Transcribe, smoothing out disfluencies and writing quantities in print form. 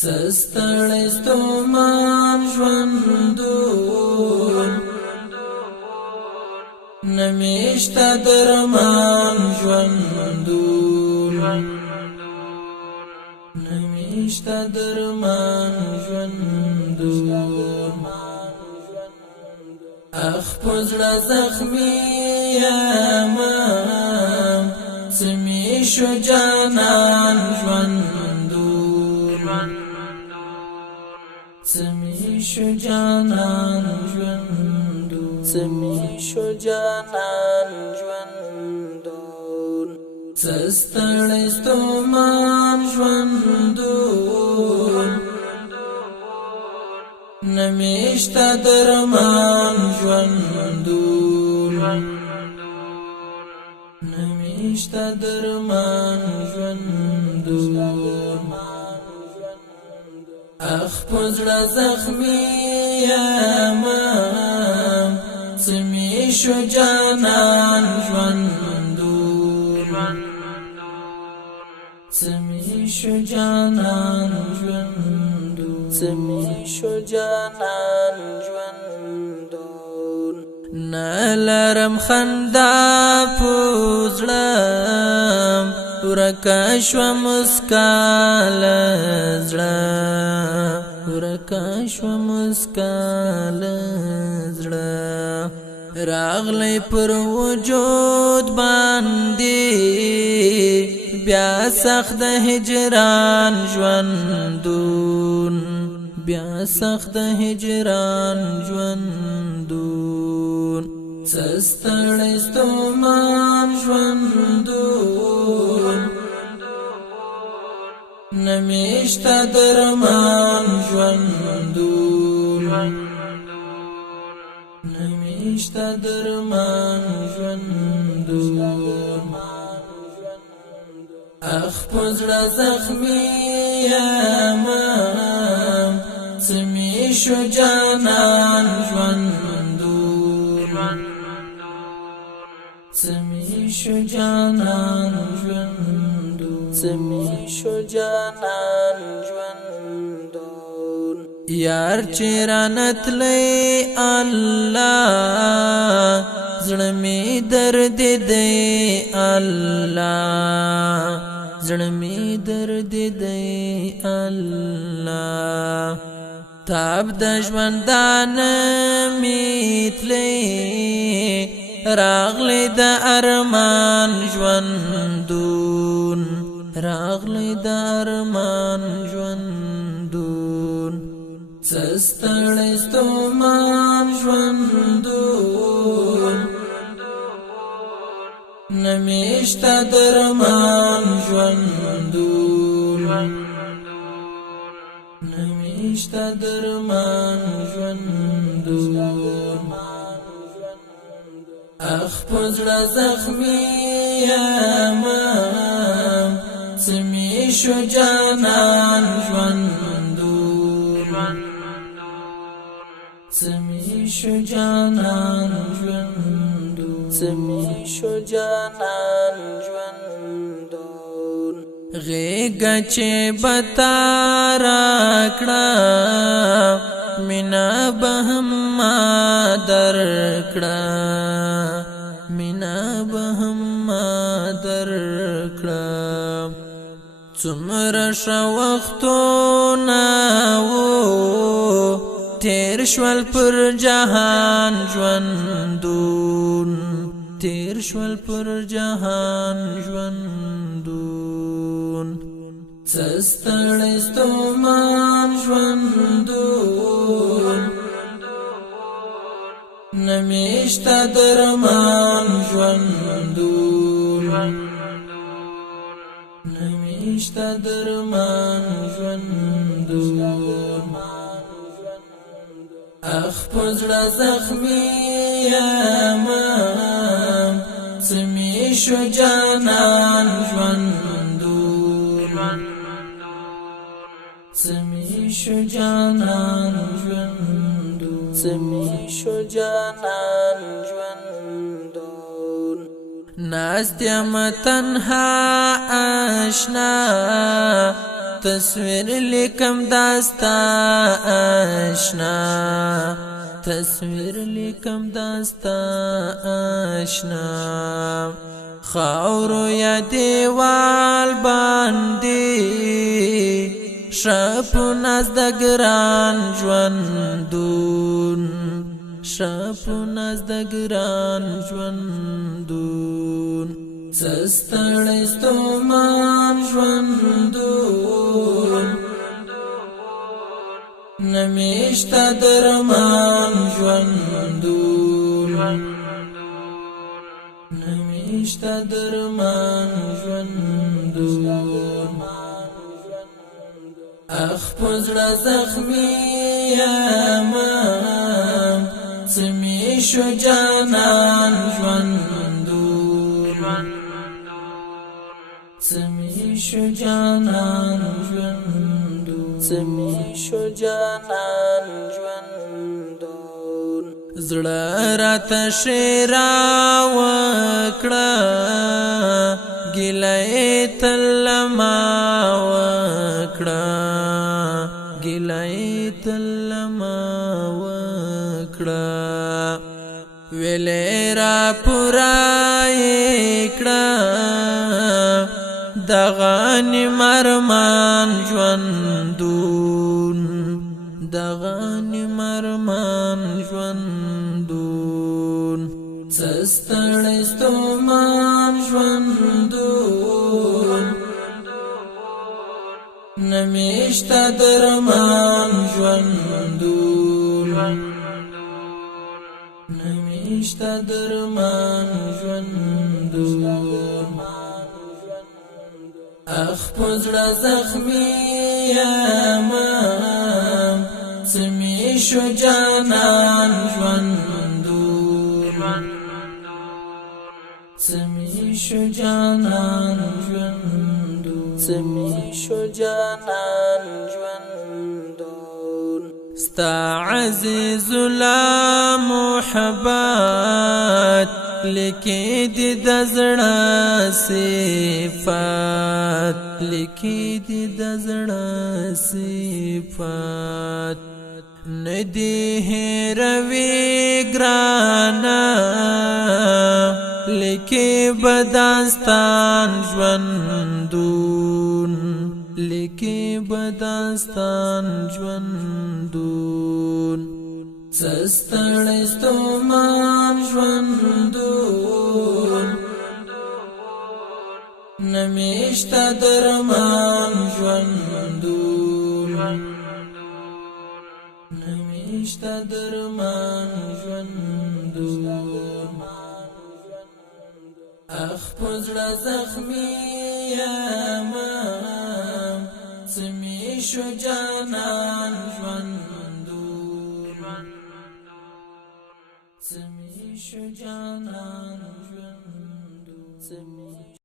ستړی ستومان ژوندون نمیشته درمان ژوندون نمیشته درمان ژوندون اخ پزړه زخمی یمم سمی شو جانان ژوندون سمی شو جانان ژوندون سمی شو جانان ژوندون ستړی ستومان ژوندون نمیشته درمان ژوندون نمیشته درمان ژوندون اخ پزړه زخمی یمم سمی شو جانان ژوندون سمی شو جانان ژوندون سمی شو جانان ژوندون نلرم خندا پوزړم ورکه شوه مسکا له زړه ورکه شوه مسکا له زړه راغلی پر وجود باندې بیا سخت د هجران ژوندون بیا سخت د هجران ژوندون ستړی ستومان ژوندون نمیشته درمان ژوندون نمیشته درمان ژوندون اخ پزړه زخمی یمم سمی شو جانان ژوندون سمی شو جانان ژوندون سمی شو جانان ژوندون یار چرانتلی الله زړه می درد دی الله زړه می درد دی الله تاب د ژوندان میتلی راغلی د ارمان ژوندون راغلی د ارمان ژوندون ستړی ستومان ژوندون نمیشته درمان ژوندون نمیشته درمان ژوندون اخ پزړه زخمی یمم سمی شو جانان ژوندون سمی شو جانان ژوندون سمی شو جانان ژوندون غیږه چې بتا راکړه مینا به هم ما درکړه مینا به هم ما درکړه څومره ښه وختونه وو تیر شول پر جهان ژوندون تیر شول پر جهان ژوندون ستړی ستومان ژوندون نمیشته درمان ژوندون نمیشته درمان ژوندون اخ پزړه زخمی یمم سمی شو جانان ژوندون سمی شو جانان ژوندون سمی شو جانان ژوندون ناست یم تنها آشنا تصویر لیکم داستا آشنا تصویر لیکم داستا آشنا خاورو یا دیوال باندې شپو ناز د ګران ژوندون شپو ناز د ګران ژوندون ستړی ستومان ژوندون نمیشته درمان ژوندون نمیشته درمان ژوندون اخ پزړه زخمی یما سمی شو جانان ژوندون سمی شو جانان ژوندون سمی شو جانان ژوندون زړه راته شیرا وکړه ګیلې تل ما وکړه ګیلې تل ما وکړه ویلې را پورای کړه دغانی مرمان ژوندون دغانی مرمان ژوندون ستړی ستومان ژوندون نمیشته درمان ژوندون نمیشته درمان ژوندون اخ پزړه زخمی یما سمی شو جانان ژوندون سمی شو جانان ژوندون سمی شو جانان ژوندون ستا عزیز لا محبت لیکي دي د زړه صفات لیکي دي د زړه صفات ندی هروي ګرانا لیکي بداستان ژوندون لیکي بداستان ژوندون ستړی ستومان ژوندون نمیشته درمان ژوندون نمیشته درمان ژوندون اخ پزړه زخمی یما سمی شو جانان ژوندون سمی شو جانان ژوندون